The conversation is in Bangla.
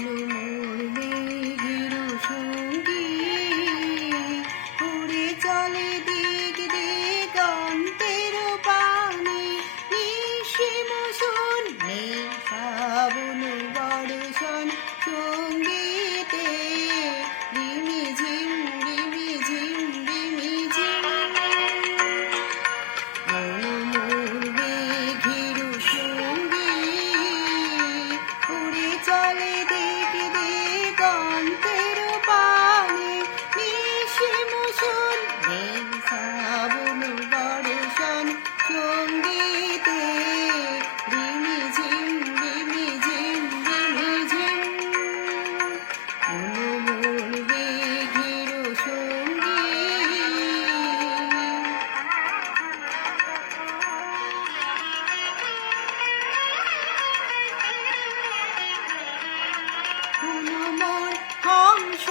মোর মেঘের সঙ্গী উড়ে চলে দিক দিগন্তের পানে নিশিম শূন্যে শ্রাবণ বর্ষণ সঙ্গীতে রিমিঝিম রিমিঝিম রিমিঝিম মোর মেঘের সঙ্গী উড়ে চলে দিক দিগন্তের পানে নিশিম শূন্যে শ্রাবণ বর্ষণ সঙ্গীতে রিমিঝিম রিমিঝিম রিমিঝিম মোর মেঘের সঙ্গী। মোর হংস